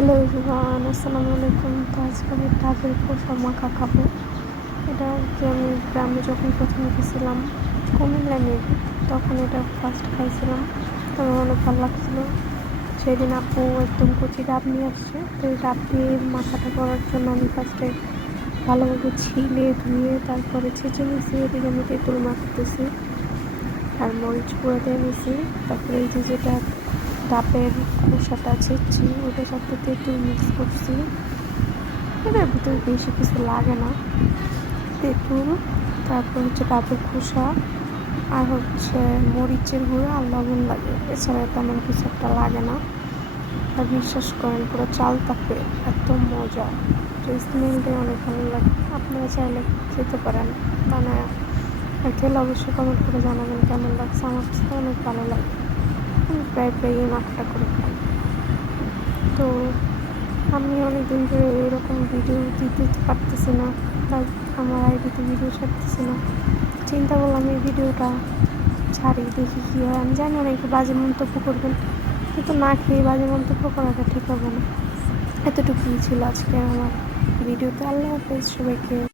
Hello everyone, আসসালামু আলাইকুম। তো আজকে আমি ডাবের খোসা মাখা খাবো। এটা আর কি আমি গ্রামে যখন প্রথম গেছিলাম, কুমিল্লা মেবি, তখন এটা ফার্স্ট খাইছিলাম। তো আমার অনেক ভালো লাগছিলো। সেদিন আপু একদম কচি ডাব নিয়ে আসছে। তো এই ডাব দিয়ে মাখাটা করার জন্য আমি ফার্স্টে ভালোভাবে ছিলে ধুয়ে তারপরে ছেঁচে নিয়েছি। এদিকে আমি তেঁতুল মাখতেছি আর মরিচ গুঁড়ো দিয়ে নিয়েছি। তারপরে এই যেটা ডাবের খোসাটা ছেঁচছি ওটার সাথে তেঁতুল মিক্স করছি। এটার ভিতরে বেশি কিছু লাগে না, তেঁতুল, তারপর হচ্ছে ডাবের খোসা আর হচ্ছে মরিচের গুঁড়ো আর লবণ লাগে। এছাড়া তেমন কিছু একটা লাগে না। আর বিশ্বাস করেন পুরো চাল তাপে এত মজা, তো স্মেলটাই অনেক ভালো লাগে। আপনারা চাইলে খেতে পারেন বানায়, আর খেলে অবশ্যই কমেন্ট করে জানাবেন কেমন লাগছে। আমার কাছে অনেক ভালো লাগে, আমি প্রায় এই মাখটা করে খাই। তো আমি অনেকদিন ধরে এরকম ভিডিও দিতে পারতেছি না, বা আমার আইডিতে ভিডিও ছাড়তেছি না। চিন্তা করলাম এই ভিডিওটা ছাড়ি, দেখি কী হয়। আমি জানি অনেকে বাজে মন্তব্য করবেন, কিন্তু না খেয়ে বাজে মন্তব্য করাটা ঠিক হবে না। এতটুকুই ছিল আজকে আমার ভিডিওতে। আল্লাহ হাফেজ সবাইকে।